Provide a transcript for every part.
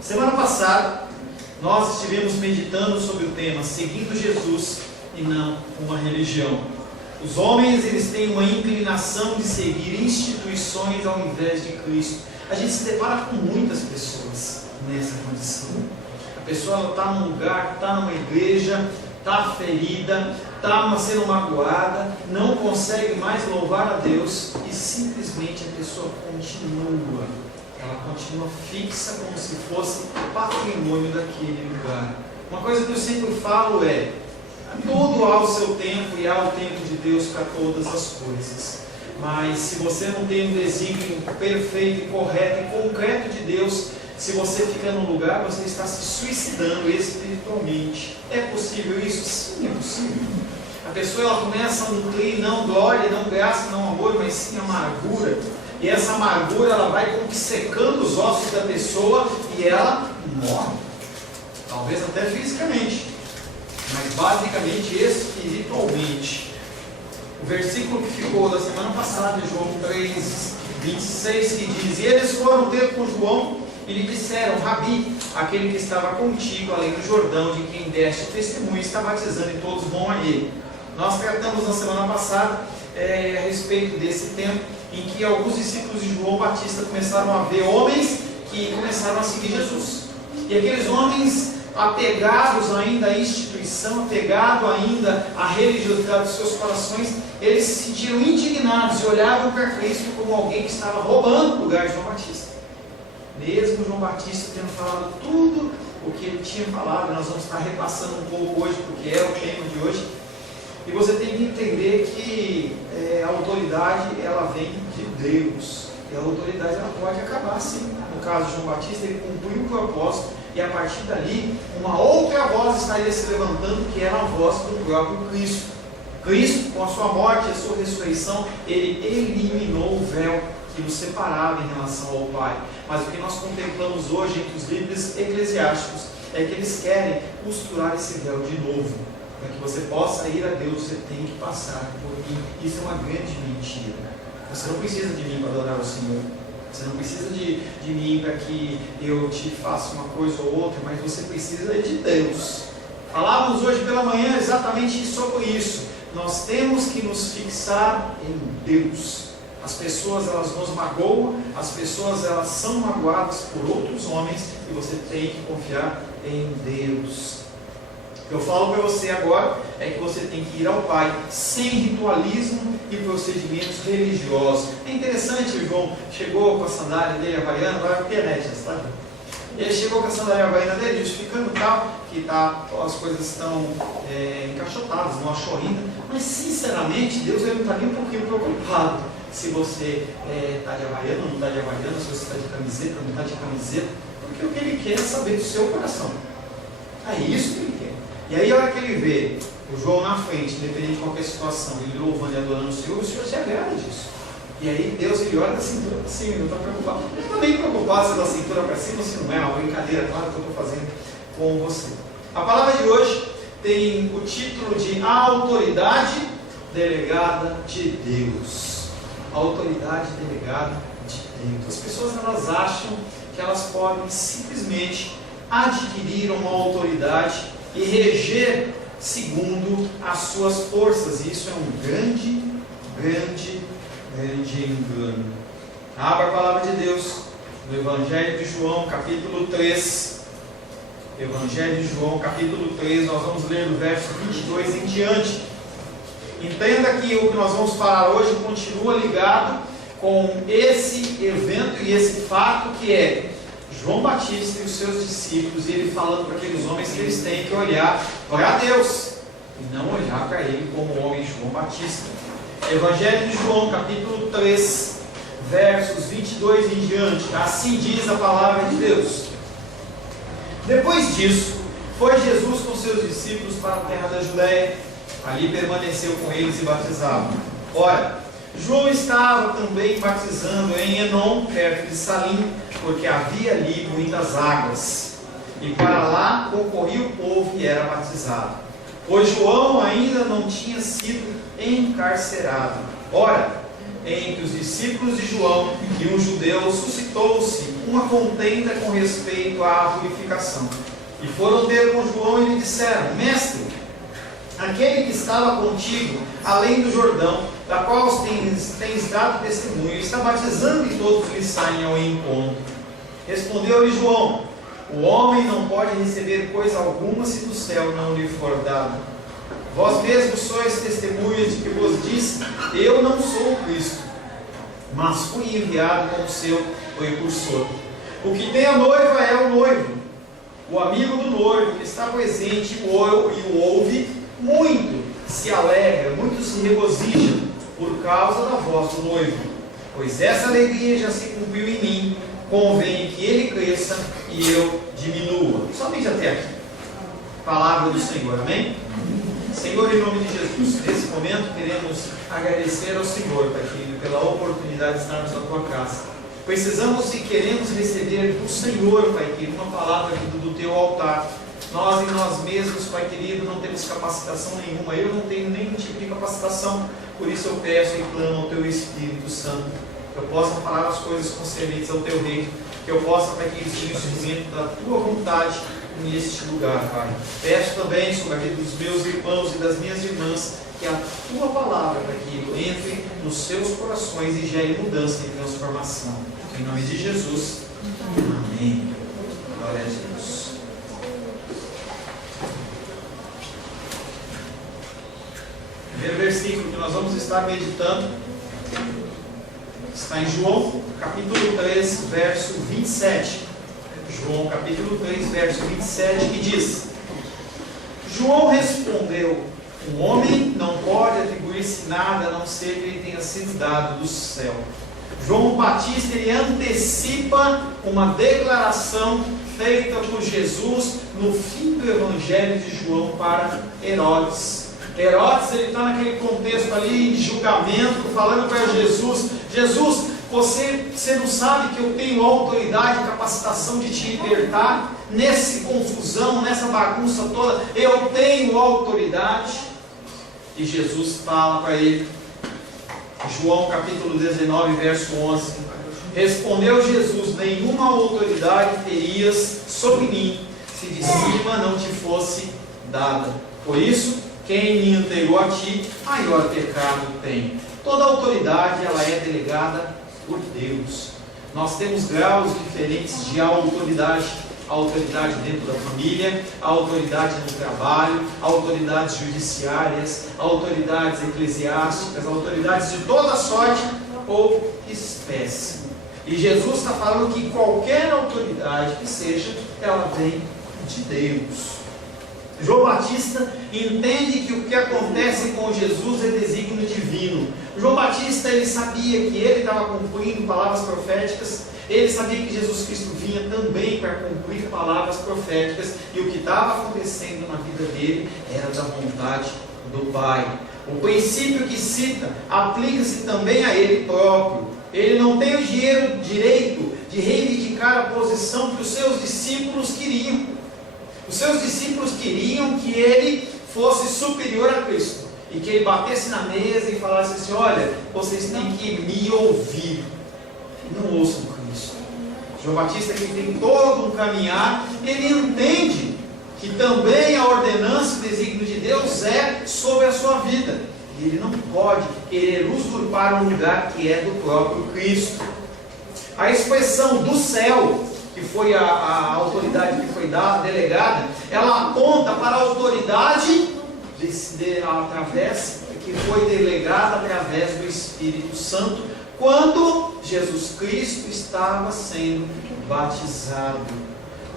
Semana passada, nós estivemos meditando sobre o tema seguindo Jesus e não uma religião. Os homens, eles têm uma inclinação de seguir instituições ao invés de Cristo. A gente se depara com muitas pessoas nessa condição. A pessoa está num lugar, está numa igreja, está ferida, está sendo magoada, não consegue mais louvar a Deus e simplesmente a pessoa continua. Ela continua fixa como se fosse patrimônio daquele lugar. Uma coisa que eu sempre falo é: tudo há o seu tempo e há o tempo de Deus para todas as coisas. Mas se você não tem um desígnio perfeito e correto e concreto de Deus, se você fica num lugar, você está se suicidando espiritualmente. É possível isso? Sim, é possível. A pessoa ela começa a nutrir não glória, não graça, não amor, mas sim amargura. E essa amargura ela vai secando os ossos da pessoa e ela morre. Talvez até fisicamente, mas basicamente espiritualmente. O versículo que ficou da semana passada, João 3, 26, que diz: E eles foram ter com João e lhe disseram: Rabi, aquele que estava contigo além do Jordão, de quem deste testemunho, está batizando e todos vão a ele. Nós tratamos na semana passada a respeito desse tempo em que alguns discípulos de João Batista começaram a ver homens que começaram a seguir Jesus. E aqueles homens apegados ainda à instituição, apegados ainda à religiosidade dos seus corações, eles se sentiram indignados e olhavam para Cristo como alguém que estava roubando o lugar de João Batista. Mesmo João Batista tendo falado tudo o que ele tinha falado, nós vamos estar repassando um pouco hoje, porque é o tema de hoje. E você tem que entender que a autoridade ela vem de Deus. E a autoridade ela pode acabar sim. No caso de João Batista, ele cumpriu o propósito e a partir dali uma outra voz estaria se levantando, que era a voz do próprio Cristo. Cristo, com a sua morte e a sua ressurreição, ele eliminou o véu que nos separava em relação ao Pai. Mas o que nós contemplamos hoje entre os livros eclesiásticos é que eles querem costurar esse véu de novo. Para que você possa ir a Deus, você tem que passar por mim. Isso é uma grande mentira. Você não precisa de mim para adorar o Senhor. Você não precisa de mim para que eu te faça uma coisa ou outra, mas você precisa de Deus. Falávamos hoje pela manhã exatamente sobre isso. Nós temos que nos fixar em Deus. As pessoas elas nos magoam, as pessoas elas são magoadas por outros homens e você tem que confiar em Deus. Eu falo para você agora é que você tem que ir ao Pai sem ritualismo e procedimentos religiosos. É interessante, o João chegou com a sandália dele havaiana, vai porque é neta, sabe? Ele chegou com a sandália havaiana dele, justificando tal, que as coisas estão encaixotadas, não achou ainda. Mas sinceramente, Deus ele não está nem um pouquinho preocupado se você está de havaiana ou não está de havaiana, se você está de camiseta ou não está de camiseta, porque o que ele quer é saber do seu coração. É isso que ele quer. E aí, a hora que ele vê o João na frente, independente de qualquer situação, ele louvando e adorando o Senhor se agrada disso. E aí, Deus ele olha da cintura para cima, ele não está preocupado. Ele está nem preocupado se é da cintura para cima ou se não é, uma brincadeira, claro, que eu estou fazendo com você. A palavra de hoje tem o título de A Autoridade Delegada de Deus. A autoridade delegada de Deus. As pessoas elas acham que elas podem simplesmente adquirir uma autoridade e reger segundo as suas forças. E isso é um grande engano. Abra a palavra de Deus no Evangelho de João, capítulo 3. Evangelho de João, capítulo 3, nós vamos ler do verso 22 em diante. Entenda que o que nós vamos falar hoje continua ligado com esse evento e esse fato que é João Batista e os seus discípulos, e ele falando para aqueles homens que eles têm que olhar para Deus e não olhar para ele como o homem João Batista. Evangelho de João, capítulo 3, versos 22 em diante. Assim diz a palavra de Deus. Depois disso, foi Jesus com seus discípulos para a terra da Judéia. Ali permaneceu com eles e batizava. Ora, João estava também batizando em Enom, perto de Salim, porque havia ali muitas águas. E para lá concorria o povo e era batizado, pois João ainda não tinha sido encarcerado. Ora, entre os discípulos de João e um judeu, suscitou-se uma contenda com respeito à purificação. E foram ter com João e lhe disseram: Mestre, aquele que estava contigo, além do Jordão, da qual tens dado testemunho, está batizando e todos lhe saem ao encontro. Respondeu-lhe João: o homem não pode receber coisa alguma se do céu não lhe for dado. Vós mesmos sois testemunhas de que vos disse: eu não sou o Cristo, mas fui enviado como seu precursor. O que tem a noiva é o noivo. O amigo do noivo que está presente e o ouve, muito se alegra, muito se regozija por causa da voz do noivo. Pois essa alegria já se cumpriu em mim. Convém que ele cresça e eu diminua. Somente até aqui. Palavra do Senhor, amém? Senhor, em nome de Jesus, nesse momento queremos agradecer ao Senhor, Pai querido, pela oportunidade de estarmos na tua casa. Precisamos e queremos receber do Senhor, Pai querido, uma palavra do teu altar. Nós em nós mesmos, Pai querido, não temos capacitação nenhuma. Eu não tenho nenhum tipo de capacitação. Por isso eu peço e clamo ao teu Espírito Santo, que eu possa falar as coisas concernentes ao teu reino, que eu possa, Pai querido, ser instrumento da tua vontade neste lugar, Pai. Peço também sobre a vida dos meus irmãos e das minhas irmãs, que a tua palavra, Pai querido, entre nos seus corações e gere mudança e transformação. Em nome de Jesus. Amém. Glória a Deus. Primeiro versículo que nós vamos estar meditando está em João, capítulo 3, verso 27. João, capítulo 3, verso 27, que diz: João respondeu: um homem não pode atribuir-se nada a não ser que ele tenha sido dado do céu. João Batista, ele antecipa uma declaração feita por Jesus no fim do Evangelho de João para Herodes. Herodes, ele está naquele contexto ali de julgamento, falando para Jesus: Jesus, você não sabe que eu tenho autoridade e capacitação de te libertar? Nessa confusão, nessa bagunça toda, eu tenho autoridade. E Jesus fala para ele, João capítulo 19, verso 11: Respondeu Jesus: nenhuma autoridade terias sobre mim, se de cima não te fosse dada. Por isso, quem me entregou a ti, maior pecado tem. Toda autoridade, ela é delegada por Deus. Nós temos graus diferentes de autoridade. A autoridade dentro da família, a autoridade no trabalho, autoridades judiciárias, autoridades eclesiásticas, autoridades de toda sorte ou espécie. E Jesus está falando que qualquer autoridade que seja, ela vem de Deus. João Batista entende que o que acontece com Jesus é desígnio divino. João Batista, ele sabia que ele estava cumprindo palavras proféticas. Ele sabia que Jesus Cristo vinha também para cumprir palavras proféticas. E o que estava acontecendo na vida dele era da vontade do Pai. O princípio que cita aplica-se também a ele próprio. Ele não tem o direito de reivindicar a posição que os seus discípulos queriam. Os seus discípulos queriam que ele fosse superior a Cristo, e que ele batesse na mesa e falasse assim: olha, vocês têm que me ouvir, não ouçam Cristo. João Batista, que tem todo um caminhar, ele entende que também a ordenança e o desígnio de Deus é sobre a sua vida, e ele não pode querer usurpar um lugar que é do próprio Cristo. A expressão do céu, que foi a autoridade que foi dada, delegada, ela aponta para a autoridade que foi delegada através do Espírito Santo, quando Jesus Cristo estava sendo batizado.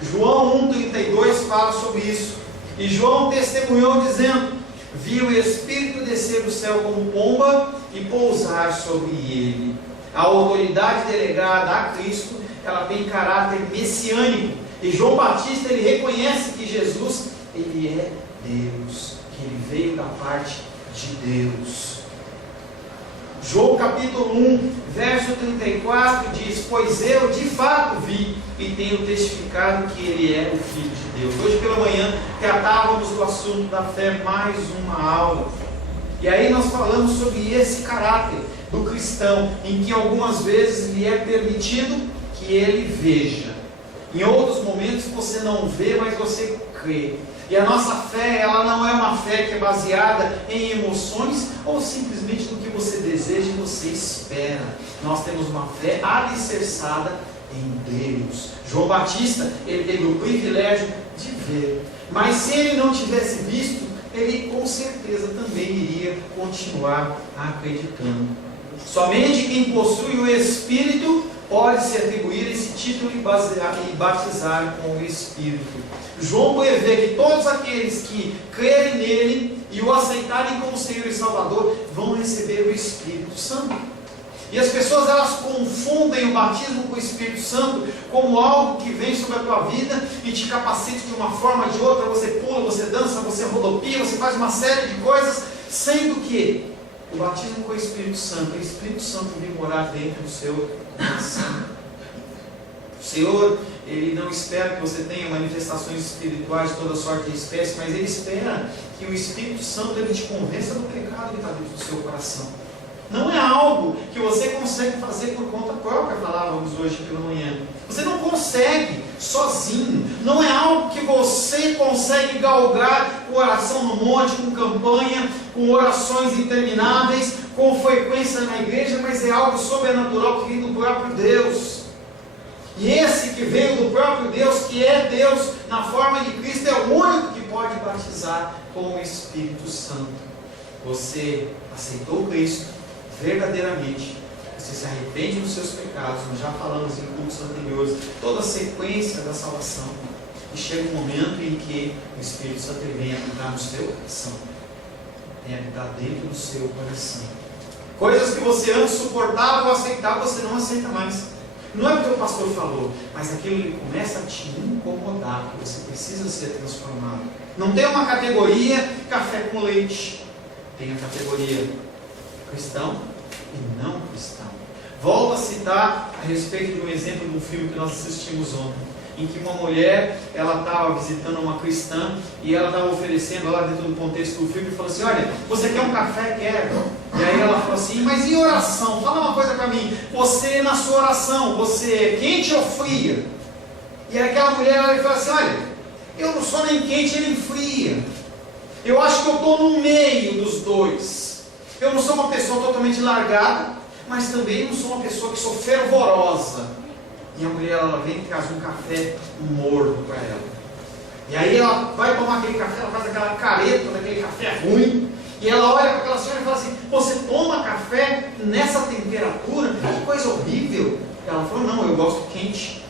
João 1,32 fala sobre isso. E João testemunhou dizendo: vi o Espírito descer do céu como pomba e pousar sobre ele. A autoridade delegada a Cristo, ela tem caráter messiânico. E João Batista, ele reconhece que Jesus, ele é Deus, que ele veio da parte de Deus. João capítulo 1, verso 34 diz: pois eu de fato vi e tenho testificado que ele é o Filho de Deus. Hoje pela manhã tratávamos do assunto da fé, mais uma aula. E aí nós falamos sobre esse caráter do cristão, em que algumas vezes lhe é permitido que ele veja. Em outros momentos você não vê, mas você crê. E a nossa fé, ela não é uma fé que é baseada em emoções ou simplesmente no que você deseja e você espera. Nós temos uma fé alicerçada em Deus. João Batista, ele teve o privilégio de ver. Mas se ele não tivesse visto, ele com certeza também iria continuar acreditando. Somente quem possui o Espírito pode se atribuir esse título e batizar com o Espírito. João prevê que todos aqueles que crerem nele e o aceitarem como Senhor e Salvador vão receber o Espírito Santo. E as pessoas, elas confundem o batismo com o Espírito Santo como algo que vem sobre a tua vida e te capacita de uma forma ou de outra. Você pula, você dança, você rodopia, você faz uma série de coisas, sendo que o batismo com o Espírito Santo vem morar dentro do seu coração. O Senhor, Ele não espera que você tenha manifestações espirituais de toda sorte e espécie, mas Ele espera que o Espírito Santo, Ele te convença do pecado que está dentro do seu coração. Não é algo que você consegue fazer por conta própria, falávamos hoje pela manhã. Você não consegue sozinho. Não é algo que você consegue galgar com oração no monte, com campanha, com orações intermináveis, com frequência na igreja, mas é algo sobrenatural que vem do próprio Deus. E esse que veio do próprio Deus, que é Deus na forma de Cristo, é o único que pode batizar com o Espírito Santo. Você aceitou Cristo verdadeiramente, você se arrepende dos seus pecados, nós já falamos em cultos anteriores, toda a sequência da salvação, e chega um momento em que o Espírito Santo vem habitar no seu coração, vem habitar dentro do seu coração. Coisas que você antes suportava ou aceitava, você não aceita mais. Não é porque o pastor falou, mas aquilo começa a te incomodar, porque você precisa ser transformado. Não tem uma categoria café com leite, tem a categoria cristão e não cristão. Volto a citar a respeito de um exemplo de um filme que nós assistimos ontem, em que uma mulher, ela estava visitando uma cristã e ela estava oferecendo lá dentro do contexto do filme e falou assim: olha, você quer um café? Quero. E aí ela falou assim: mas e oração? Fala uma coisa para mim, você na sua oração, você é quente ou fria? E aí aquela mulher, ela falou assim: olha, eu não sou nem quente nem fria, eu acho que eu estou no meio dos dois. Eu não sou uma pessoa totalmente largada, mas também não sou uma pessoa que sou fervorosa. E a mulher, ela vem e traz um café morno para ela. E aí ela vai tomar aquele café, ela faz aquela careta daquele café ruim. E ela olha para aquela senhora e fala assim: você toma café nessa temperatura? Que coisa horrível. Ela falou: não, eu gosto quente.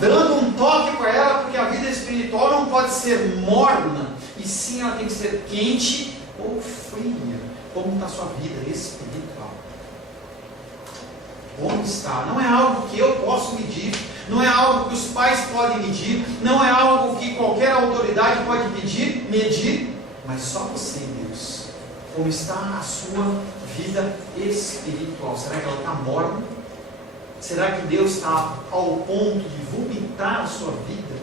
Dando um toque para ela, porque a vida espiritual não pode ser morna, e sim ela tem que ser quente ou fria. Como está a sua vida espiritual? Onde está? Não é algo que eu posso medir, não é algo que os pais podem medir, não é algo que qualquer autoridade pode medir, mas só você e Deus. Como está a sua vida espiritual? Será que ela está morna? Será que Deus está ao ponto de vomitar a sua vida?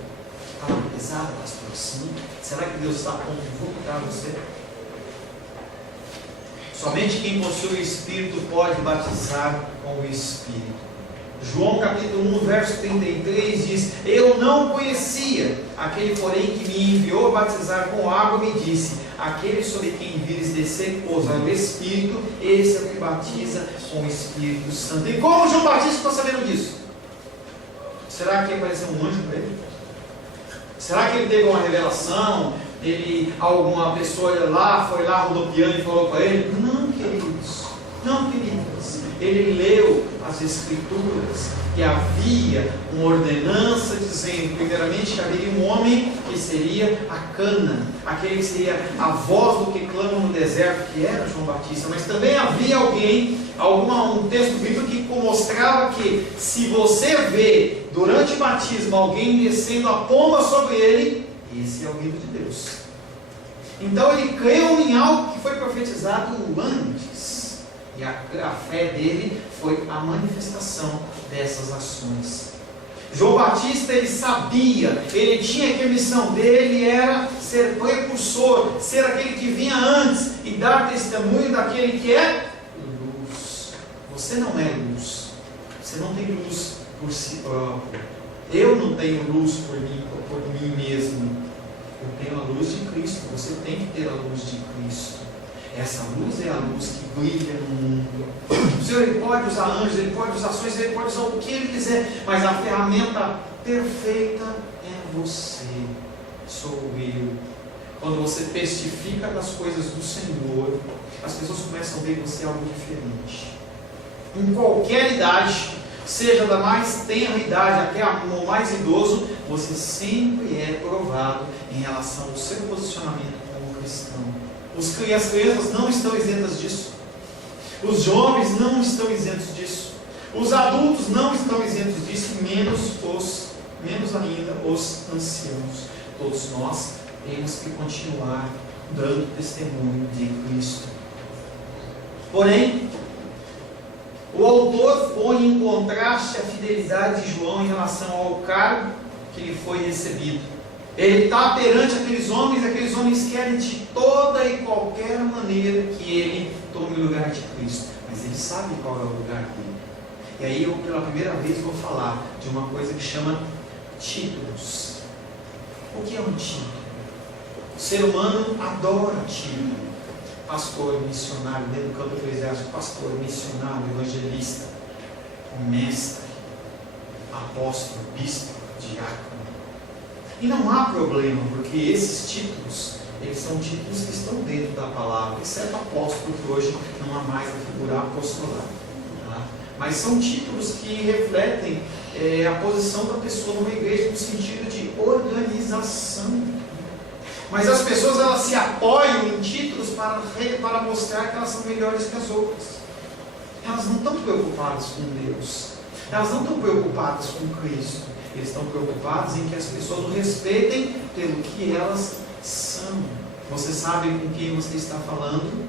Está pesada, pastor? Sim. Será que Deus está a ponto de vomitar você? Somente quem possui o Espírito pode batizar com o Espírito. João capítulo 1, verso 33 diz: eu não conhecia, aquele porém que me enviou a batizar com água me disse: aquele sobre quem vires descer pousar o Espírito, esse é o que batiza com o Espírito Santo. E como João Batista ficou sabendo disso? Será que apareceu um anjo para ele? Será que ele teve uma revelação? Alguma pessoa lá, foi lá rodopiando e falou para ele? Não, queridos, não, queridas. Ele leu as Escrituras e havia uma ordenança dizendo, primeiramente, que haveria um homem que seria a cana, aquele que seria a voz do que clama no deserto, que era João Batista. Mas também havia um texto bíblico que mostrava que se você vê durante o batismo alguém descendo a pomba sobre ele, esse é o Filho de Deus. Então ele creu em algo que foi profetizado antes. E a fé dele foi a manifestação dessas ações. João Batista, ele sabia, ele tinha que a missão dele era ser precursor, ser aquele que vinha antes e dar testemunho daquele que é luz. Você não é luz. Você não tem luz por si próprio. Eu não tenho luz por mim mesmo. Eu tenho a luz de Cristo. Você tem que ter a luz de Cristo. Essa luz é a luz que brilha no mundo. O Senhor, Ele pode usar anjos, Ele pode usar ações, Ele pode usar o que Ele quiser, mas a ferramenta perfeita é você, sou eu. Quando você testifica das coisas do Senhor, as pessoas começam a ver em você algo diferente. Em qualquer idade, seja da mais tenra idade até o mais idoso, você sempre é provado em relação ao seu posicionamento como cristão. As crianças não estão isentas disso. Os jovens não estão isentos disso. Os adultos não estão isentos disso, menos ainda os anciãos. Todos nós temos que continuar dando testemunho de Cristo. Porém, o autor põe em contraste a fidelidade de João em relação ao cargo que lhe foi recebido. Ele está perante aqueles homens querem de toda e qualquer maneira que ele tome o lugar de Cristo. Mas ele sabe qual é o lugar dele. E aí eu, pela primeira vez, vou falar de uma coisa que chama títulos. O que é um título? O ser humano adora título. Pastor, missionário, dentro do campo eclesiástico, pastor, missionário, evangelista, mestre, apóstolo, bispo, diácono. E não há problema, porque esses títulos, eles são títulos que estão dentro da palavra, exceto apóstolo, que hoje não há mais a figura apostolado. Tá? Mas são títulos que refletem a posição da pessoa numa igreja no sentido de organização. Mas as pessoas, elas se apoiam em títulos para mostrar que elas são melhores que as outras. Elas não estão preocupadas com Deus. Elas não estão preocupadas com Cristo. Eles estão preocupados em que as pessoas o respeitem pelo que elas são. Você sabe com quem você está falando?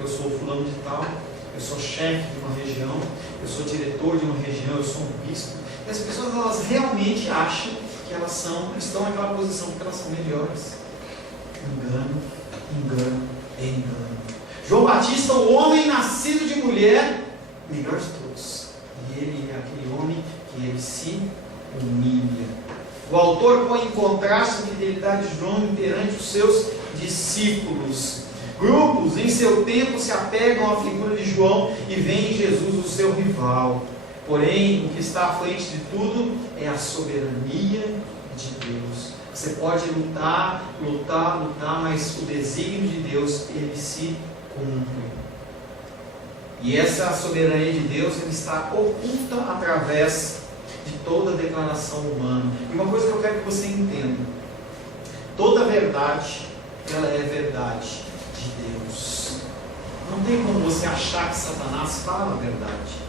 Eu sou fulano de tal, eu sou chefe de uma região, eu sou diretor de uma região, eu sou um bispo. E as pessoas, elas realmente acham que elas estão naquela posição porque elas são melhores. Engano, engano, engano. João Batista, o homem nascido de mulher, melhor de todos. E ele é aquele homem que ele se humilha. O autor põe em contraste a fidelidade de João perante os seus discípulos. Grupos em seu tempo se apegam à figura de João e veem em Jesus o seu rival. Porém, o que está à frente de tudo é a soberania de Deus. Você pode lutar, mas o desígnio de Deus, ele se cumpre. E essa soberania de Deus, ele está oculta através de toda a declaração humana. E uma coisa que eu quero que você entenda: toda verdade, ela é verdade de Deus. Não tem como você achar que Satanás fala a verdade.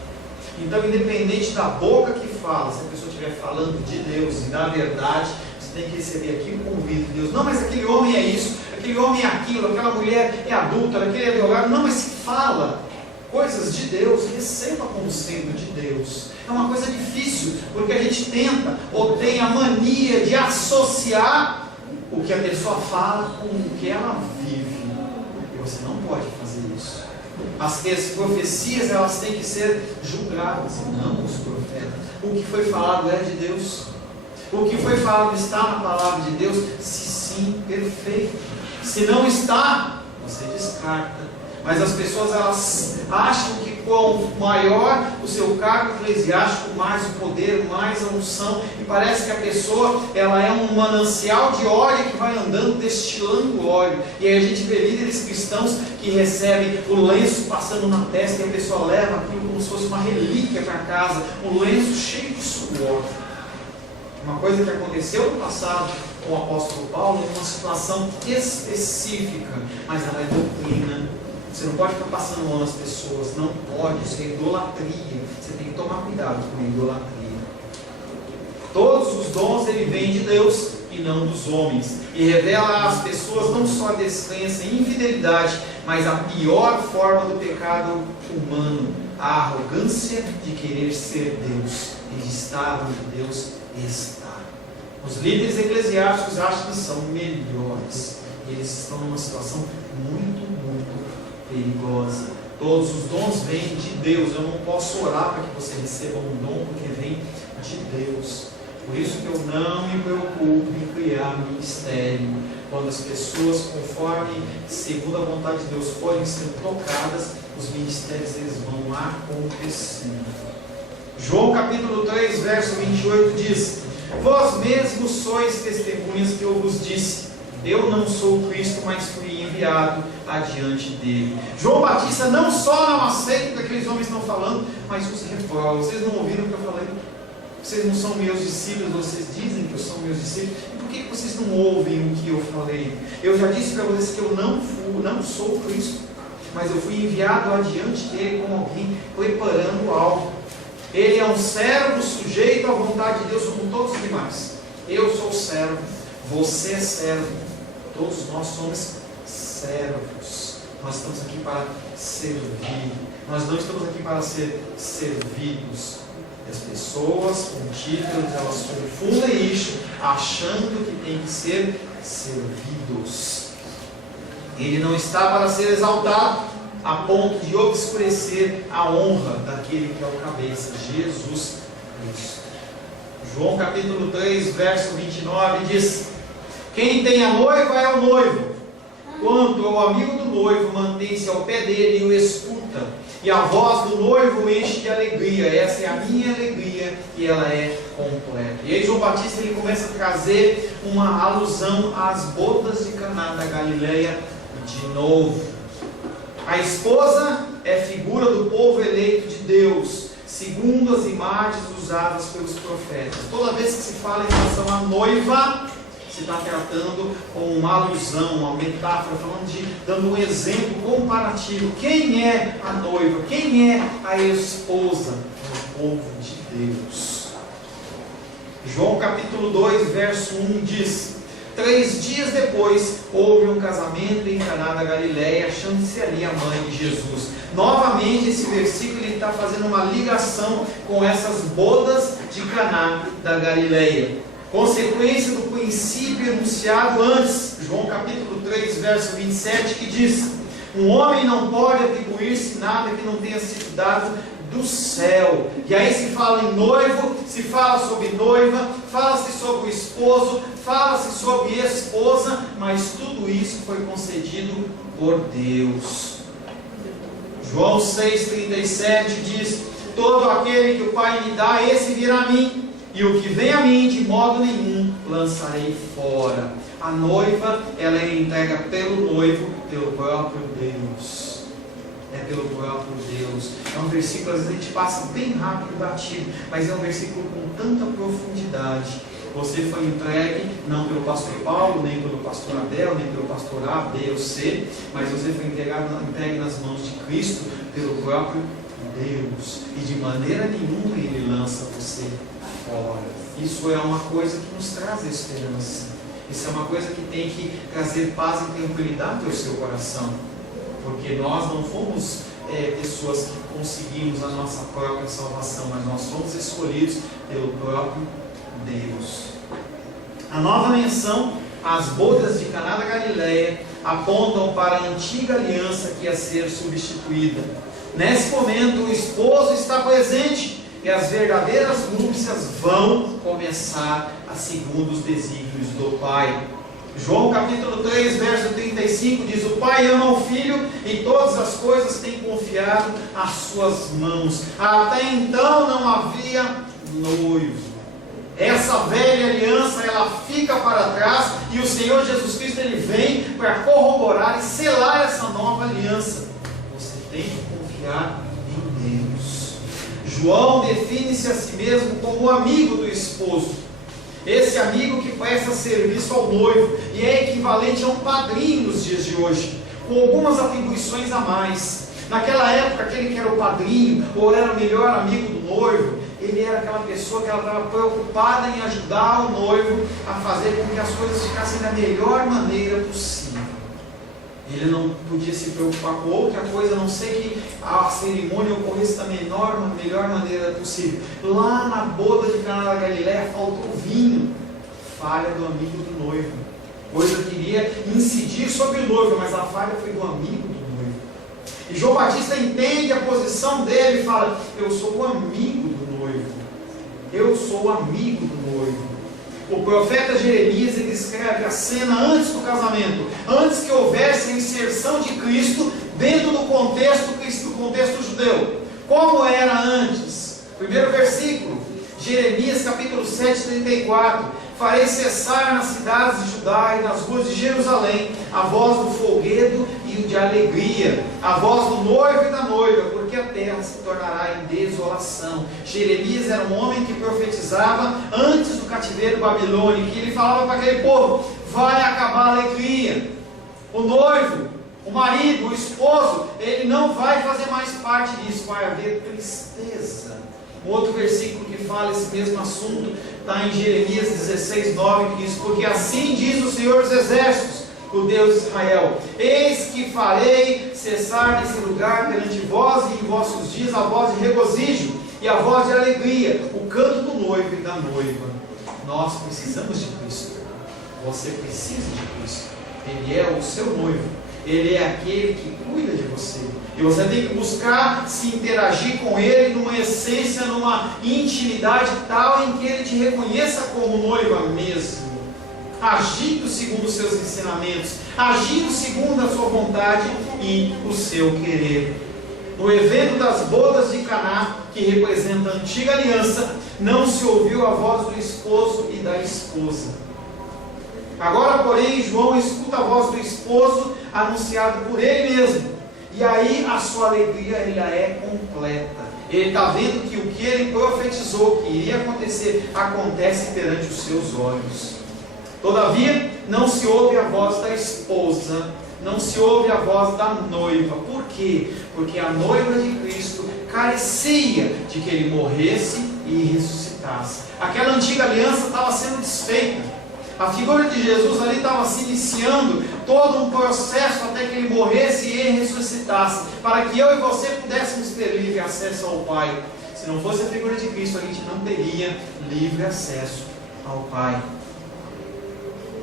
Então, independente da boca que fala, se a pessoa estiver falando de Deus e da verdade, você tem que receber aqui o convite de Deus. Não, mas aquele homem é isso, aquele homem é aquilo, aquela mulher é adúltera, aquele é drogado. Não, mas se fala coisas de Deus, receba como sendo de Deus. É uma coisa difícil, porque a gente tenta ou tem a mania de associar o que a pessoa fala com o que ela vive. E você não pode fazer isso. As profecias, elas têm que ser julgadas, não os profetas. O que foi falado é de Deus. O que foi falado está na palavra de Deus. Se sim, perfeito. Se não está, você descarta. Mas as pessoas, elas acham que quanto maior o seu cargo eclesiástico, mais o poder, mais a unção, e parece que a pessoa, ela é um manancial de óleo que vai andando, destilando óleo. E aí a gente vê líderes cristãos que recebem o lenço passando na testa, e a pessoa leva aquilo como se fosse uma relíquia para casa, um lenço cheio de suor. Uma coisa que aconteceu no passado com o apóstolo Paulo, em uma situação específica, mas ela é doutrina. Você não pode ficar passando mão nas pessoas, não pode, isso é idolatria. Você tem que tomar cuidado com a idolatria. Todos os dons, ele vem de Deus e não dos homens. E revela às pessoas não só a descrença e infidelidade, mas a pior forma do pecado humano, a arrogância de querer ser Deus e de estar onde Deus está. Os líderes eclesiásticos acham que são melhores. Eles estão numa situação muito perigosa. Todos os dons vêm de Deus. Eu não posso orar para que você receba um dom, porque vem de Deus. Por isso que eu não me preocupo em criar ministério. Quando as pessoas, conforme, segundo a vontade de Deus, forem sendo tocadas, os ministérios eles vão acontecendo. João capítulo 3, verso 28 diz: vós mesmos sois testemunhas que eu vos disse. Eu não sou o Cristo, mas fui enviado adiante dele. João Batista não só não aceita o que aqueles homens estão falando, mas os reprova. Vocês não ouviram o que eu falei? Vocês não são meus discípulos, vocês dizem que eu sou meus discípulos. E por que vocês não ouvem o que eu falei? Eu já disse para vocês que eu não sou o Cristo, mas eu fui enviado adiante dele como alguém preparando algo. Ele é um servo sujeito à vontade de Deus como todos os demais. Eu sou servo, você é servo, todos nós somos servos. Nós estamos aqui para servir, nós não estamos aqui para ser servidos. As pessoas com títulos, elas confundem isso, achando que tem que ser servidos. Ele não está para ser exaltado a ponto de obscurecer a honra daquele que é o cabeça, Jesus Cristo. João capítulo 3, verso 29 diz: quem tem a noiva é o noivo. Quanto ao amigo do noivo, mantém-se ao pé dele e o escuta. E a voz do noivo enche de alegria. Essa é a minha alegria e ela é completa. E aí João Batista ele começa a trazer uma alusão às bodas de Caná da Galileia de novo. A esposa é figura do povo eleito de Deus, segundo as imagens usadas pelos profetas. Toda vez que se fala em relação à noiva, se está tratando com uma alusão, uma metáfora, dando um exemplo comparativo. Quem é a noiva? Quem é a esposa? É o povo de Deus. João capítulo 2, verso 1 diz: 3 dias depois houve um casamento em Caná da Galileia, achando-se ali a mãe de Jesus. Novamente esse versículo está fazendo uma ligação com essas bodas de Caná da Galileia. Consequência do princípio enunciado antes, João capítulo 3, verso 27, que diz: um homem não pode atribuir-se nada que não tenha sido dado do céu. E aí se fala em noivo, se fala sobre noiva, fala-se sobre o esposo, fala-se sobre esposa, mas tudo isso foi concedido por Deus. João 6,37 diz: todo aquele que o Pai me dá, esse virá a mim. E o que vem a mim, de modo nenhum lançarei fora. A noiva, ela é entregue pelo noivo, pelo próprio Deus. É pelo próprio Deus. É um versículo, às vezes a gente passa bem rápido e batido, mas é um versículo com tanta profundidade. Você foi entregue, não pelo pastor Paulo, nem pelo pastor Abel, nem pelo pastor A, B ou C, mas você foi entregue nas mãos de Cristo, pelo próprio Deus. E de maneira nenhuma Ele lança você fora. Isso é uma coisa que nos traz esperança. Isso é uma coisa que tem que trazer paz e tranquilidade ao seu coração. Porque nós não fomos pessoas que conseguimos a nossa própria salvação, mas nós fomos escolhidos pelo próprio Deus. A nova menção às bodas de Caná da Galileia apontam para a antiga aliança que ia ser substituída. Nesse momento o esposo está presente e as verdadeiras núpcias vão começar segundo os desígnios do Pai. João capítulo 3, verso 35 diz: o Pai ama o Filho e todas as coisas tem confiado às suas mãos. Até então não havia noivo. Essa velha aliança, ela fica para trás e o Senhor Jesus Cristo, Ele vem para corroborar e selar essa nova aliança. Você tem que confiar em Deus. João define-se a si mesmo como o amigo do esposo. Esse amigo que presta serviço ao noivo e é equivalente a um padrinho nos dias de hoje, com algumas atribuições a mais. Naquela época, aquele que era o padrinho ou era o melhor amigo do noivo, ele era aquela pessoa que ela estava preocupada em ajudar o noivo a fazer com que as coisas ficassem da melhor maneira possível. Ele não podia se preocupar com outra coisa, a não ser que a cerimônia ocorresse da melhor maneira possível. Lá na boda de Caná da Galileia faltou vinho, falha do amigo do noivo. Coisa que iria incidir sobre o noivo, mas a falha foi do amigo do noivo. E João Batista entende a posição dele e fala: eu sou o amigo do noivo. Eu sou o amigo do noivo. O profeta Jeremias, ele escreve a cena antes do casamento, antes que houvesse a inserção de Cristo dentro do contexto judeu. Como era antes? Primeiro versículo, Jeremias capítulo 7, 34. Farei cessar nas cidades de Judá e nas ruas de Jerusalém a voz do folguedo e o de alegria, a voz do noivo e da noiva, porque a terra se tornará em desolação. Jeremias era um homem que profetizava antes do cativeiro babilônico, que ele falava para aquele povo: vai acabar a alegria. O noivo, o marido, o esposo, ele não vai fazer mais parte disso, vai haver tristeza. Um outro versículo que fala esse mesmo assunto está em Jeremias 16, 9, que diz: porque assim diz o Senhor dos Exércitos, o Deus de Israel: eis que farei cessar nesse lugar perante vós e em vossos dias a voz de regozijo e a voz de alegria, o canto do noivo e da noiva. Nós precisamos de Cristo. Você precisa de Cristo. Ele é o seu noivo. Ele é aquele que cuida de você. E você tem que buscar se interagir com Ele numa essência, numa intimidade tal em que Ele te reconheça como noiva mesmo, agindo segundo os seus ensinamentos, agindo segundo a sua vontade e o seu querer. No evento das bodas de Caná, que representa a antiga aliança, não se ouviu a voz do esposo e da esposa. Agora, porém, João escuta a voz do esposo anunciado por ele mesmo. E aí a sua alegria ela é completa. Ele está vendo que o que ele profetizou que iria acontecer, acontece perante os seus olhos. Todavia, não se ouve a voz da esposa, não se ouve a voz da noiva. Por quê? Porque a noiva de Cristo carecia de que ele morresse e ressuscitasse. Aquela antiga aliança estava sendo desfeita. A figura de Jesus ali estava se iniciando todo um processo até que ele morresse e ressuscitasse, para que eu e você pudéssemos ter livre acesso ao Pai. Se não fosse a figura de Cristo, a gente não teria livre acesso ao Pai.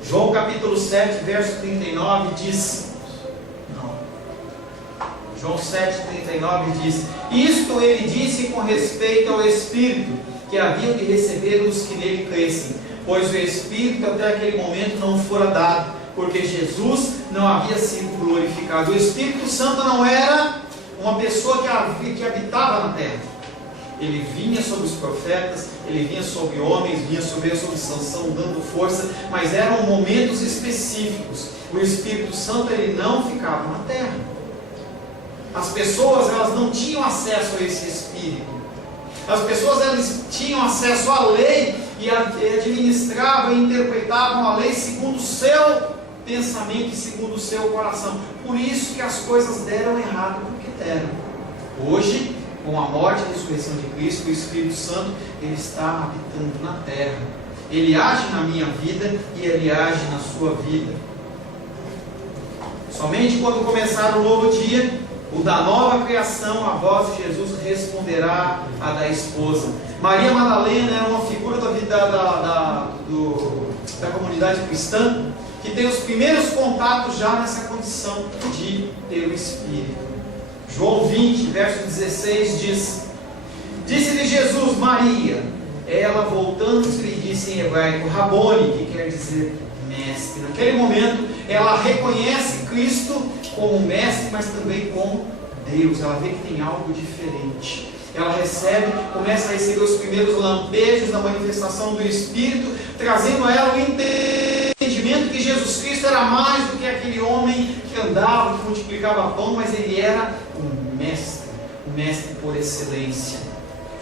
João capítulo 7, verso 39 diz: João 7, 39 diz: isto ele disse com respeito ao Espírito, que haviam de receber os que nele crescem, pois o Espírito até aquele momento não fora dado, porque Jesus não havia sido glorificado. O Espírito Santo não era uma pessoa que habitava na terra. Ele vinha sobre os profetas, ele vinha sobre homens, vinha sobre Sansão dando força, mas eram momentos específicos. O Espírito Santo ele não ficava na terra. As pessoas elas não tinham acesso a esse Espírito. As pessoas elas tinham acesso à lei e administravam e interpretavam a lei segundo o seu pensamento e segundo o seu coração. Por isso que as coisas deram errado, porque deram. Hoje, com a morte e a ressurreição de Cristo, o Espírito Santo ele está habitando na terra. Ele age na minha vida e ele age na sua vida. Somente quando começar o novo dia, o da nova criação, a voz de Jesus responderá à da esposa. Maria Madalena era uma figura da vida da comunidade cristã, que tem os primeiros contatos já nessa condição de ter o Espírito. João 20, verso 16 diz: disse-lhe Jesus, Maria. Ela, voltando-se, lhe disse em hebraico, Rabone, que quer dizer mestre. Naquele momento, ela reconhece Cristo como mestre, mas também como Deus. Ela vê que tem algo diferente. Ela começa a receber os primeiros lampejos da manifestação do Espírito, trazendo a ela o entendimento que Jesus Cristo era mais do que aquele homem que andava, que multiplicava pão, mas ele era um mestre por excelência.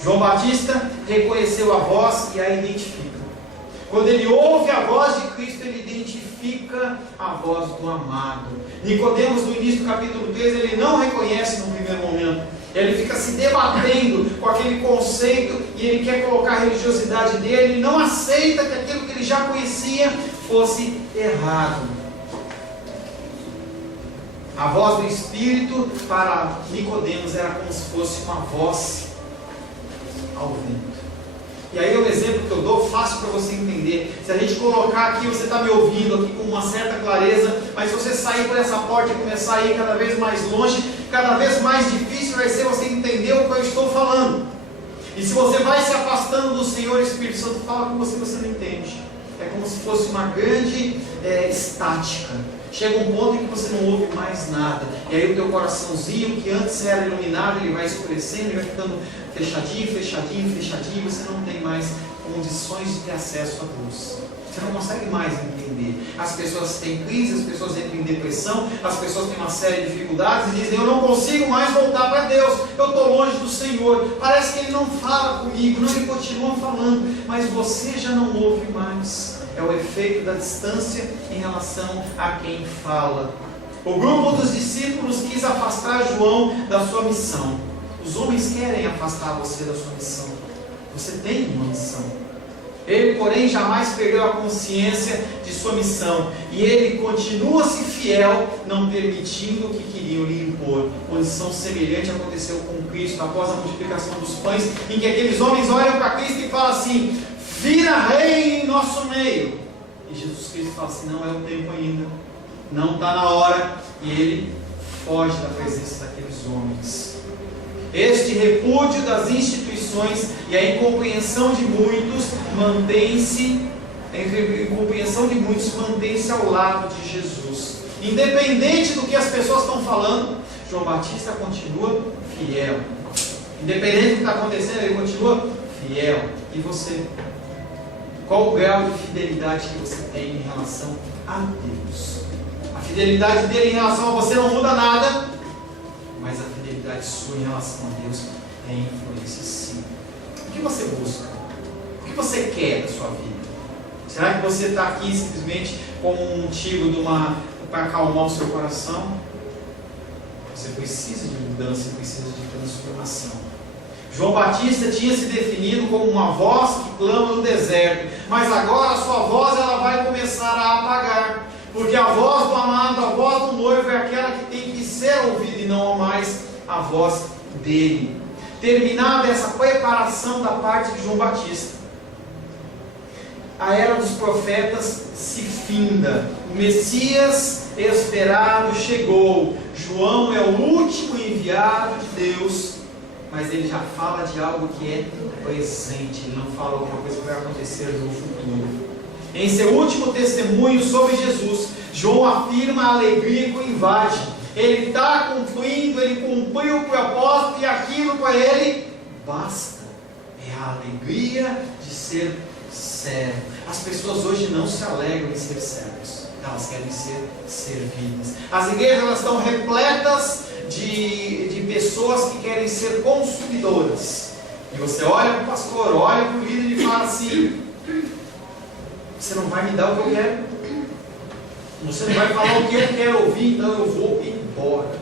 João Batista reconheceu a voz e a identifica. Quando ele ouve a voz de Cristo, ele identifica a voz do amado. Nicodemos, no início do capítulo 3, ele não reconhece no primeiro momento. Ele fica se debatendo com aquele conceito e ele quer colocar a religiosidade dele. Ele não aceita que aquilo que ele já conhecia fosse errado. A voz do Espírito para Nicodemos era como se fosse uma voz ao vento. E aí o exemplo que eu dou, fácil para você entender. Se a gente colocar aqui, você está me ouvindo aqui com uma certa clareza, mas se você sair por essa porta e começar a ir cada vez mais longe, cada vez mais difícil vai ser você entender o que eu estou falando. E se você vai se afastando do Senhor, o Espírito Santo fala com você, você não entende. É como se fosse uma grande estática. Chega um ponto em que você não ouve mais nada. E aí o teu coraçãozinho, que antes era iluminado, ele vai escurecendo, ele vai ficando fechadinho, fechadinho, fechadinho. Você não tem mais condições de ter acesso à luz. Você não consegue mais entender. As pessoas têm crise, as pessoas entram em depressão, as pessoas têm uma série de dificuldades e dizem: eu não consigo mais voltar para Deus, eu estou longe do Senhor, parece que Ele não fala comigo. Não, Ele continua falando, mas você já não ouve mais. É o efeito da distância em relação a quem fala. O grupo dos discípulos quis afastar João da sua missão. Os homens querem afastar você da sua missão. Você tem uma missão. Ele, porém, jamais perdeu a consciência de sua missão. E ele continua-se fiel, não permitindo o que queriam lhe impor. Condição semelhante aconteceu com Cristo após a multiplicação dos pães, em que aqueles homens olham para Cristo e falam assim: vira rei em nosso meio. E Jesus Cristo fala assim: não é o tempo ainda, não está na hora. E ele foge da presença daqueles homens. Este repúdio das instituições e a incompreensão de muitos mantém-se ao lado de Jesus. Independente do que as pessoas estão falando, João Batista continua fiel. Independente do que está acontecendo, ele continua fiel. E você? Qual o grau de fidelidade que você tem em relação a Deus? A fidelidade dele em relação a você não muda nada, mas a fidelidade sua em relação a Deus tem influência sim. O que você busca? O que você quer da sua vida? Será que você está aqui simplesmente como um motivo para acalmar o seu coração? Você precisa de mudança, precisa de transformação. João Batista tinha se definido como uma voz que clama no deserto, mas agora a sua voz ela vai começar a apagar, porque a voz do amado, a voz do noivo é aquela que tem que ser ouvida e não mais a voz dele. Terminada essa preparação da parte de João Batista, a era dos profetas se finda. O Messias esperado chegou. João é o último enviado de Deus, mas ele já fala de algo que é presente. Ele não fala alguma coisa que vai acontecer no futuro. Em seu último testemunho sobre Jesus, João afirma a alegria que o invade. Ele está cumprindo, ele cumpriu o propósito e aquilo para ele basta. É a alegria de ser servo. As pessoas hoje não se alegram em ser servos, elas querem ser servidas. As igrejas elas estão repletas de pessoas que querem ser consumidoras. E você olha para o pastor, olha para o líder e fala assim: você não vai me dar o que eu quero, você não vai falar o que eu quero ouvir, então eu vou embora.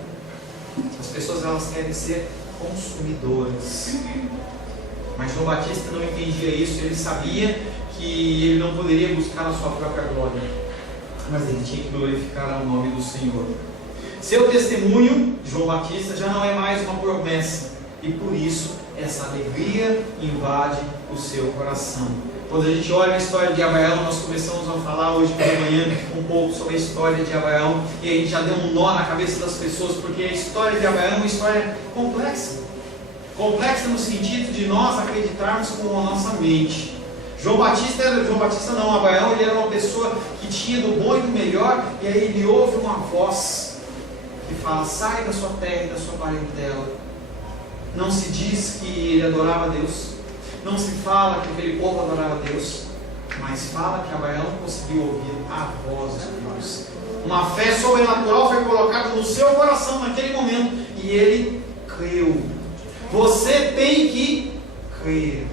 As pessoas elas querem ser consumidoras. Mas João Batista não entendia isso. Ele sabia que ele não poderia buscar a sua própria glória, mas ele tinha que glorificar o nome do Senhor. Seu testemunho, João Batista, já não é mais uma promessa, e por isso essa alegria invade o seu coração. Quando a gente olha a história de Abraão, nós começamos a falar hoje pela manhã um pouco sobre a história de Abraão, e a gente já deu um nó na cabeça das pessoas, porque a história de Abraão é uma história complexa. Complexa no sentido de nós acreditarmos com a nossa mente. Abraão ele era uma pessoa que tinha do bom e do melhor, e aí ele ouve uma voz que fala: sai da sua terra e da sua parentela. Não se diz que ele adorava a Deus, não se fala que aquele povo adorava a Deus, mas fala que Abraão conseguiu ouvir a voz de Deus. Uma fé sobrenatural foi colocada no seu coração naquele momento, e ele creu. Você tem que crer.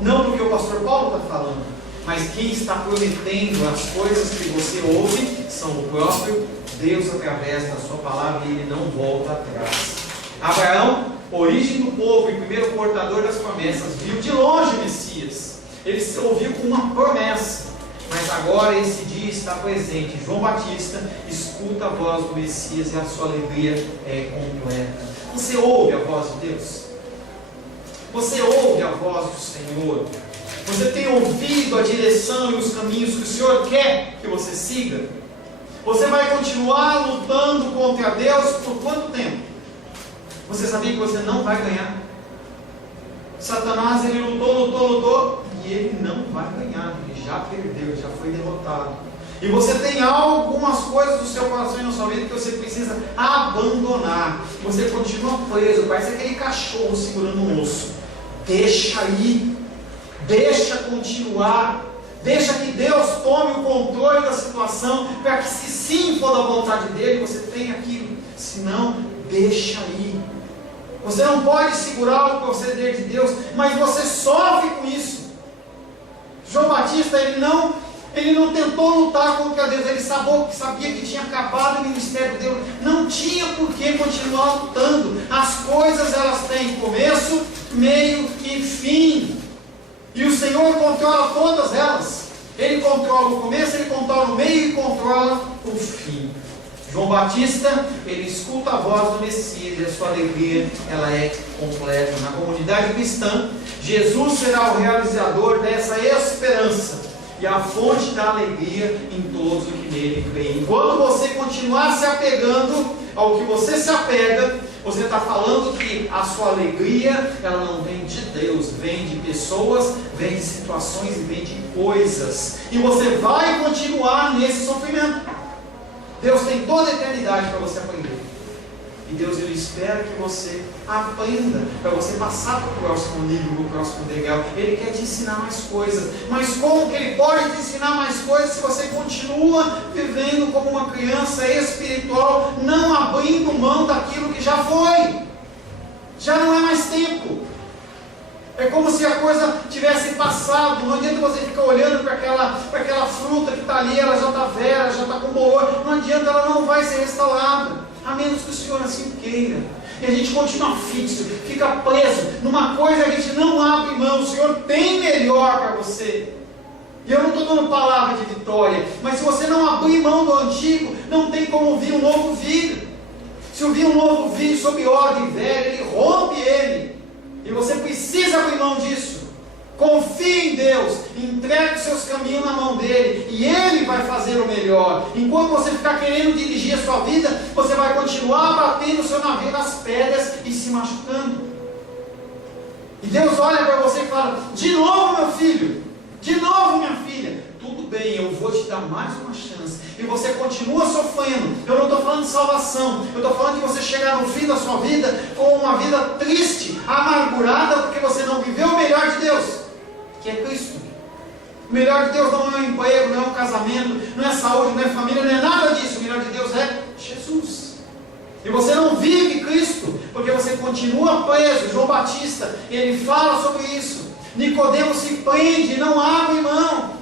Não porque o pastor Paulo está falando, mas quem está prometendo as coisas que você ouve são o próprio Deus através da sua palavra, e ele não volta atrás. Abraão, origem do povo e primeiro portador das promessas, viu de longe o Messias. Ele se ouviu com uma promessa, mas agora esse dia está presente. João Batista escuta a voz do Messias e a sua alegria é completa. Você ouve a voz de Deus? Você ouve a voz do Senhor? Você tem ouvido a direção e os caminhos que o Senhor quer que você siga? Você vai continuar lutando contra Deus por quanto tempo? Você sabia que você não vai ganhar? Satanás, ele lutou, e ele não vai ganhar. Ele já perdeu, já foi derrotado. E você tem algumas coisas do seu coração e na sua vida que você precisa abandonar. Você continua preso, parece aquele cachorro segurando um osso. Deixa ir, deixa continuar, deixa que Deus tome o controle da situação, para que se sim for da vontade dele, você tenha aquilo. Se não, deixa ir. Você não pode segurar o proceder de Deus, mas você sofre com isso. João Batista, ele não tentou lutar contra Deus, ele sabia que tinha acabado o ministério dele, não tinha por que continuar lutando. As coisas, elas têm começo, meio e fim, e o Senhor controla todas elas. Ele controla o começo, ele controla o meio e controla o fim. João Batista, ele escuta a voz do Messias e a sua alegria, ela é completa. Na comunidade cristã, Jesus será o realizador dessa esperança e a fonte da alegria em todos os que nele creem. Enquanto você continuar se apegando ao que você se apega, você está falando que a sua alegria, ela não vem de Deus, vem de pessoas, vem de situações e vem de coisas. E você vai continuar nesse sofrimento. Deus tem toda a eternidade para você aprender. E Deus, ele espera que você aprenda, para você passar para o próximo nível, para o próximo degrau. Ele quer te ensinar mais coisas. Mas como que ele pode te ensinar mais coisas se você continua vivendo como uma criança espiritual, não abrindo mão daquilo que já foi? Já não é mais tempo. É como se a coisa tivesse passado. Não adianta você ficar olhando para aquela fruta que está ali, ela já está velha, já está com bolor. Não adianta, ela não vai ser restaurada, a menos que o Senhor assim queira. E a gente continua fixo, fica preso numa coisa que a gente não abre mão. O Senhor tem melhor para você. E eu não estou dando palavra de vitória, mas se você não abrir mão do antigo, não tem como vir um novo vinho. Se eu vir um novo vinho sob ordem velha, ele rompe ele. E você precisa abrir mão disso. Confie em Deus, entregue os seus caminhos na mão dele, e ele vai fazer o melhor. Enquanto você ficar querendo dirigir a sua vida, você vai continuar batendo o seu navio nas pedras e se machucando. E Deus olha para você e fala: de novo, meu filho, de novo, minha filha, tudo bem, eu vou te dar mais uma chance. E você continua sofrendo. Eu não estou falando de salvação, eu estou falando de você chegar no fim da sua vida com uma vida triste, amargurada, porque você não viveu o melhor de Deus, que é Cristo. O melhor de Deus não é um emprego, não é um casamento, não é saúde, não é família, não é nada disso. O melhor de Deus é Jesus. E você não vive Cristo, porque você continua preso. João Batista, ele fala sobre isso. Nicodemos se prende, não abre mão.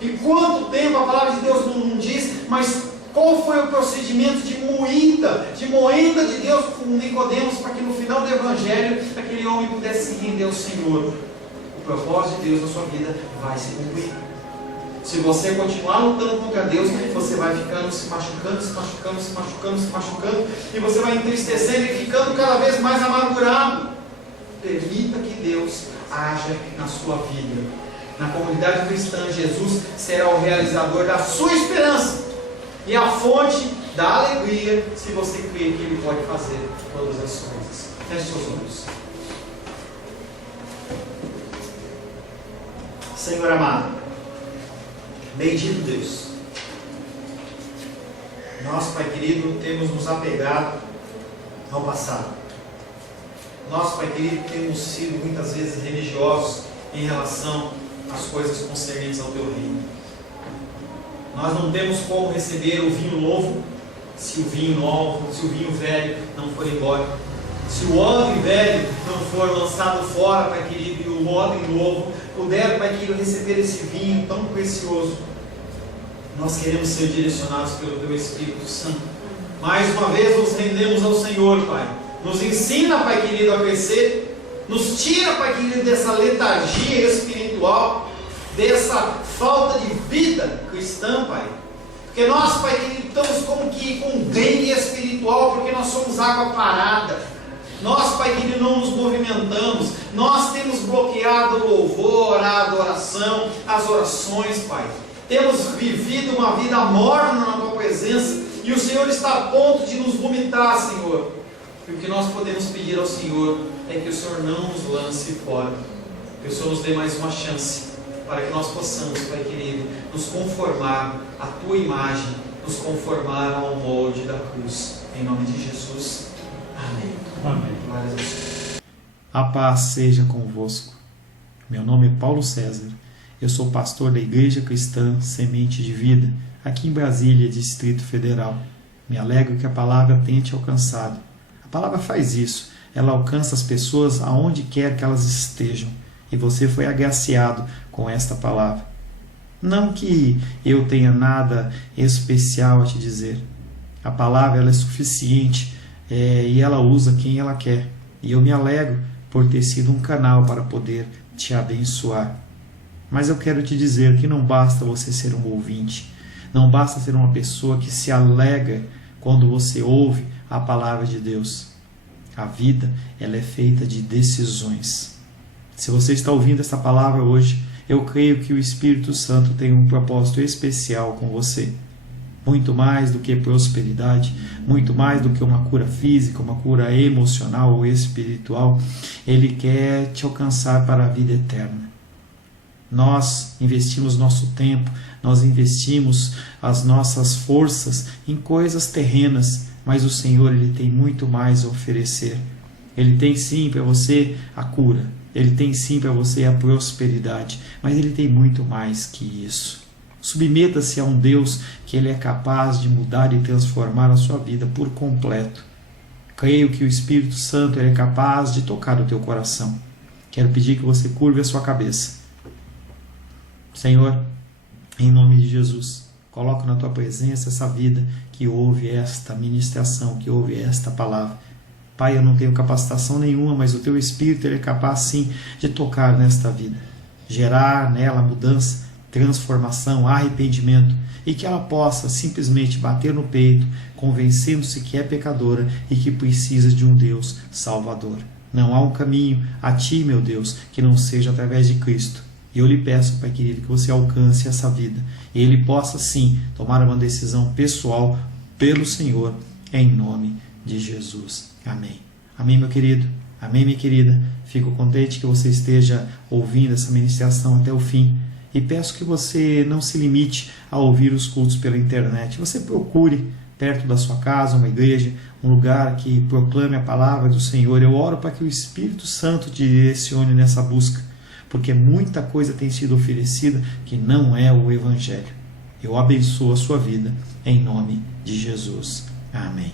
E quanto tempo a palavra de Deus não diz, mas qual foi o procedimento de moenda de Deus com Nicodemos, para que no final do Evangelho aquele homem pudesse se render ao Senhor? O propósito de Deus na sua vida vai se cumprir. Se você continuar lutando contra Deus, você vai ficando se machucando, e você vai entristecendo e ficando cada vez mais amargurado. Permita que Deus haja na sua vida. Na comunidade cristã, Jesus será o realizador da sua esperança e a fonte da alegria, se você crê que Ele pode fazer todas as coisas. Feche seus olhos. Senhor amado, bendito Deus, nós, Pai querido, temos nos apegado ao passado. Nós, Pai querido, temos sido muitas vezes religiosos em relação às coisas concernentes ao Teu reino. Nós não temos como receber o vinho novo se o vinho velho não for embora. Se o odre velho não for lançado fora, Pai querido, e o odre novo puder, Pai querido, receber esse vinho tão precioso. Nós queremos ser direcionados pelo Teu Espírito Santo. Mais uma vez nos rendemos ao Senhor, Pai. Nos ensina, Pai querido, a crescer. Nos tira, Pai querido, dessa letargia espiritual, dessa falta de vida cristã, Pai. Porque nós, Pai querido, estamos como que com dengue espiritual, porque nós somos água parada. Nós, Pai querido, não nos movimentamos. Nós temos bloqueado o louvor, a adoração, as orações, Pai. Temos vivido uma vida morna na Tua presença, e o Senhor está a ponto de nos vomitar, Senhor. E o que nós podemos pedir ao Senhor é que o Senhor não nos lance fora, que o Senhor nos dê mais uma chance, para que nós possamos, Pai querido, nos conformar à Tua imagem, nos conformar ao molde da cruz. Em nome de Jesus. Amém. Amém. Glória a Deus. A paz seja convosco. Meu nome é Paulo César. Eu sou pastor da Igreja Cristã Semente de Vida, aqui em Brasília, Distrito Federal. Me alegro que a palavra tenha te alcançado. A palavra faz isso. Ela alcança as pessoas aonde quer que elas estejam. E você foi agraciado com esta palavra. Não que eu tenha nada especial a te dizer. A palavra ela é suficiente e ela usa quem ela quer. E eu me alegro por ter sido um canal para poder te abençoar. Mas eu quero te dizer que não basta você ser um ouvinte. Não basta ser uma pessoa que se alegra quando você ouve a palavra de Deus. A vida ela é feita de decisões. Se você está ouvindo essa palavra hoje, eu creio que o Espírito Santo tem um propósito especial com você. Muito mais do que prosperidade, muito mais do que uma cura física, uma cura emocional ou espiritual, Ele quer te alcançar para a vida eterna. Nós investimos nosso tempo, nós investimos as nossas forças em coisas terrenas, mas o Senhor Ele tem muito mais a oferecer. Ele tem sim para você a cura, Ele tem sim para você a prosperidade, mas Ele tem muito mais que isso. Submeta-se a um Deus que Ele é capaz de mudar e transformar a sua vida por completo. Creio que o Espírito Santo Ele é capaz de tocar o teu coração. Quero pedir que você curve a sua cabeça. Senhor, em nome de Jesus, coloco na Tua presença essa vida que ouve esta ministração, que ouve esta palavra. Pai, eu não tenho capacitação nenhuma, mas o Teu Espírito Ele é capaz sim de tocar nesta vida, gerar nela mudança, transformação, arrependimento, e que ela possa simplesmente bater no peito, convencendo-se que é pecadora e que precisa de um Deus salvador. Não há um caminho a Ti, meu Deus, que não seja através de Cristo. E eu lhe peço, Pai querido, que você alcance essa vida e Ele possa sim tomar uma decisão pessoal pelo Senhor, em nome de Jesus. Amém. Amém, meu querido. Amém, minha querida. Fico contente que você esteja ouvindo essa ministração até o fim. E peço que você não se limite a ouvir os cultos pela internet. Você procure perto da sua casa uma igreja, um lugar que proclame a palavra do Senhor. Eu oro para que o Espírito Santo te direcione nessa busca, porque muita coisa tem sido oferecida que não é o Evangelho. Eu abençoo a sua vida em nome de Jesus. Amém.